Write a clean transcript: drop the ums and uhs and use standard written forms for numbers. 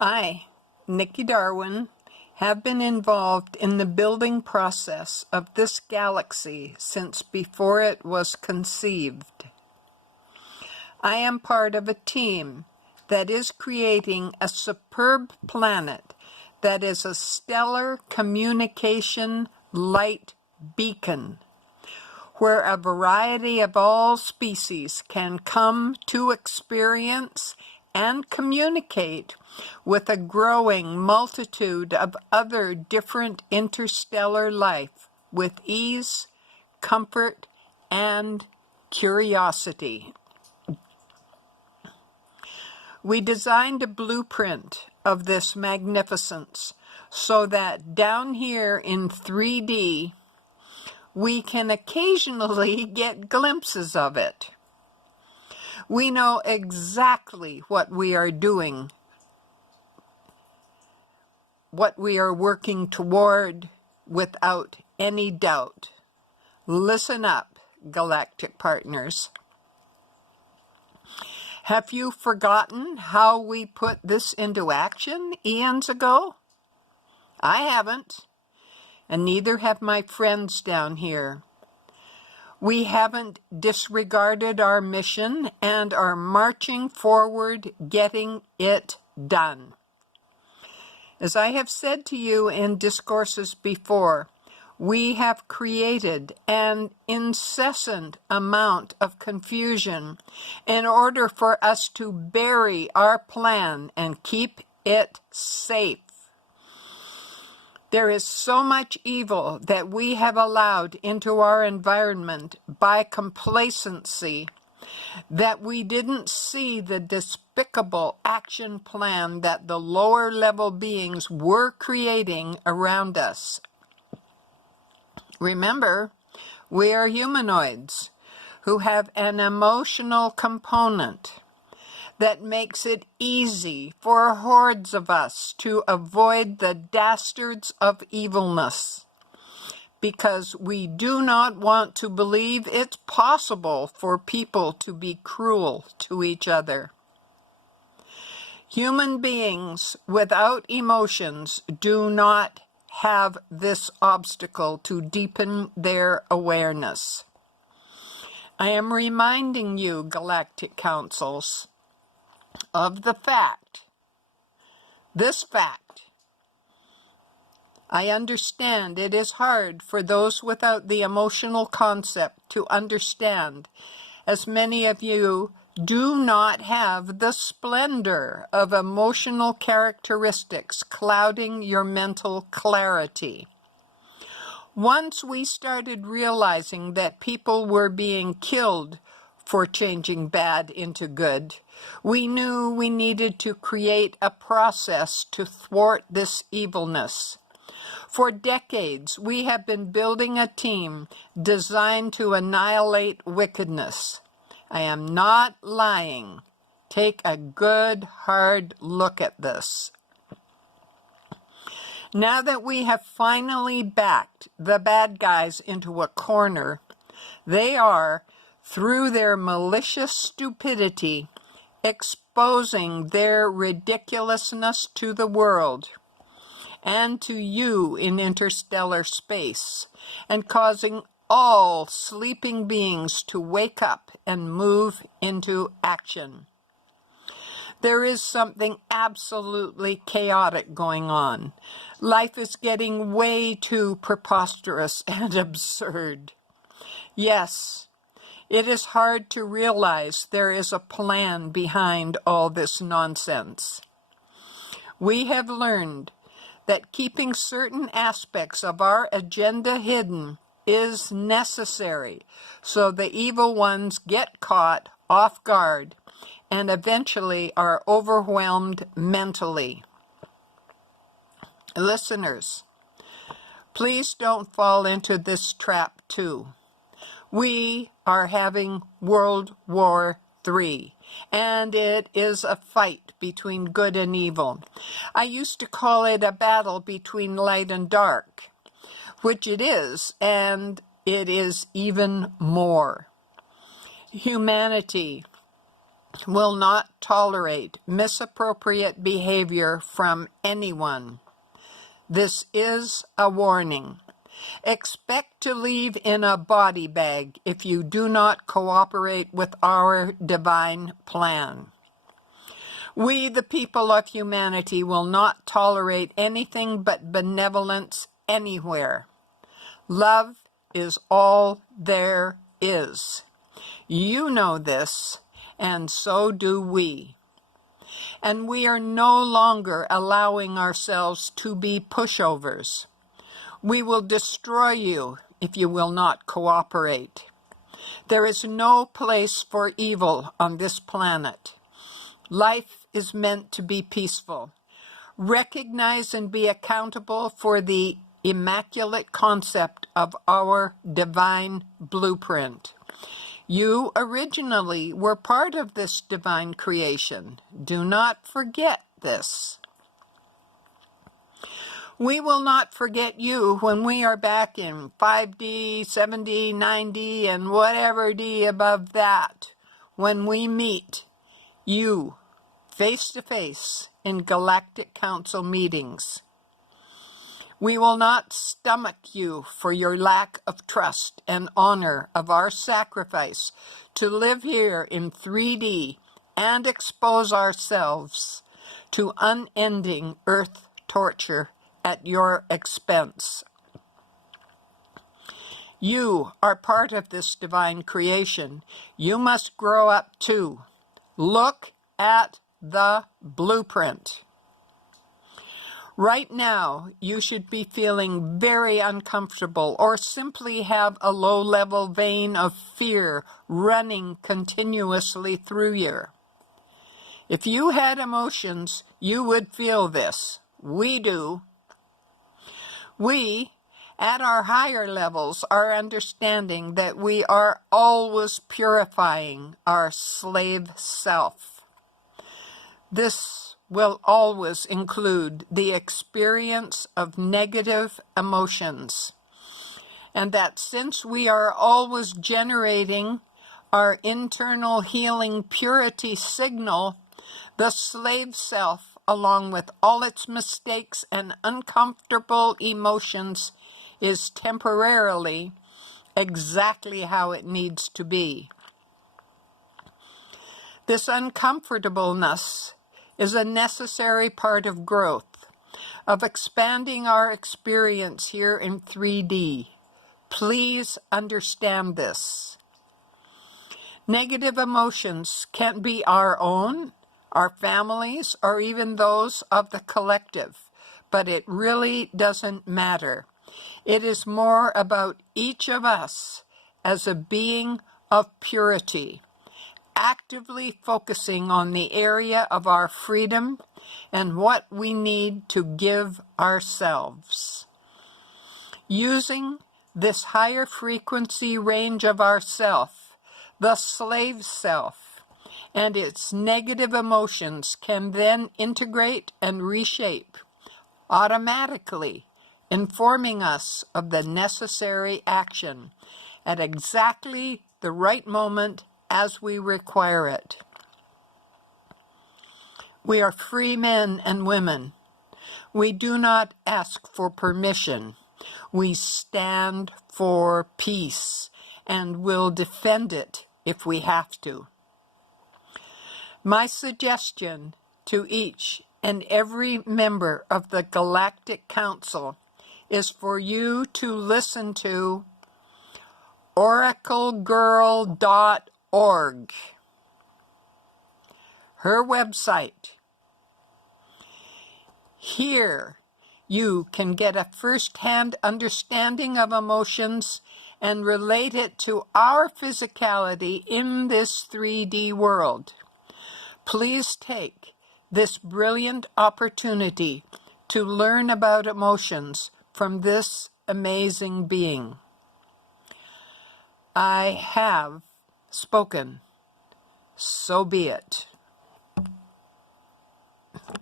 I, Nikki Darwin, have been involved in the building process of this galaxy since before it was conceived. I am part of a team that is creating a superb planet that is a stellar communication light beacon, where a variety of all species can come to experience and communicate with a growing multitude of other different interstellar life with ease, comfort, and curiosity. We designed a blueprint of this magnificence so that down here in 3D, we can occasionally get glimpses of it. We know exactly what we are doing, what we are working toward without any doubt. Listen up, galactic partners. Have you forgotten how we put this into action eons ago? I haven't, and neither have my friends down here. We haven't disregarded our mission and are marching forward, getting it done. As I have said to you in discourses before, we have created an incessant amount of confusion in order for us to bury our plan and keep it safe. There is so much evil that we have allowed into our environment by complacency that we didn't see the despicable action plan that the lower level beings were creating around us. Remember, we are humanoids who have an emotional component that makes it easy for hordes of us to avoid the dastards of evilness, because we do not want to believe it's possible for people to be cruel to each other. Human beings without emotions do not have this obstacle to deepen their awareness. I am reminding you, galactic councils, of the fact, this fact. I understand it is hard for those without the emotional concept to understand, as many of you do not have the splendor of emotional characteristics clouding your mental clarity. Once we started realizing that people were being killed for changing bad into good, we knew we needed to create a process to thwart this evilness. For decades, we have been building a team designed to annihilate wickedness. I am not lying. Take a good, hard look at this. Now that we have finally backed the bad guys into a corner, they are, through their malicious stupidity, exposing their ridiculousness to the world and to you in interstellar space, and causing all sleeping beings to wake up and move into action. There is something absolutely chaotic going on. Life is getting way too preposterous and absurd. Yes, it is hard to realize there is a plan behind all this nonsense. We have learned that keeping certain aspects of our agenda hidden is necessary so the evil ones get caught off guard and eventually are overwhelmed mentally. Listeners, please don't fall into this trap too. We are having World War III, and it is a fight between good and evil. I used to call it a battle between light and dark, which it is, and it is even more. Humanity will not tolerate misappropriate behavior from anyone. This is a warning. Expect to leave in a body bag if you do not cooperate with our divine plan. We, the people of humanity, will not tolerate anything but benevolence anywhere. Love is all there is. You know this, and so do we. And we are no longer allowing ourselves to be pushovers. We will destroy you if you will not cooperate. There is no place for evil on this planet. Life is meant to be peaceful. Recognize and be accountable for the immaculate concept of our divine blueprint. You originally were part of this divine creation. Do not forget this. We will not forget you when we are back in 5D, 7D, 9D, and whatever D above that, when we meet you face to face in Galactic Council meetings. We will not stomach you for your lack of trust and honor of our sacrifice to live here in 3D and expose ourselves to unending earth torture at your expense. You are part of this divine creation. You must grow up too. Look at the blueprint. Right now, you should be feeling very uncomfortable or simply have a low-level vein of fear running continuously through you. If you had emotions, you would feel this. We do. We, at our higher levels, are understanding that we are always purifying our slave self. This will always include the experience of negative emotions, and that since we are always generating our internal healing purity signal, the slave self, along with all its mistakes and uncomfortable emotions, is temporarily exactly how it needs to be. This uncomfortableness is a necessary part of growth, of expanding our experience here in 3D. Please understand this. Negative emotions can be our own, our families, or even those of the collective, but it really doesn't matter. It is more about each of us as a being of purity, actively focusing on the area of our freedom and what we need to give ourselves. Using this higher frequency range of ourself, the slave self, and its negative emotions can then integrate and reshape automatically, informing us of the necessary action at exactly the right moment as we require it. We are free men and women. We do not ask for permission. We stand for peace and will defend it if we have to. My suggestion to each and every member of the Galactic Council is for you to listen to oraclegirl.org, her website. Here you can get a first-hand understanding of emotions and relate it to our physicality in this 3D world. Please take this brilliant opportunity to learn about emotions from this amazing being. I have spoken. So be it.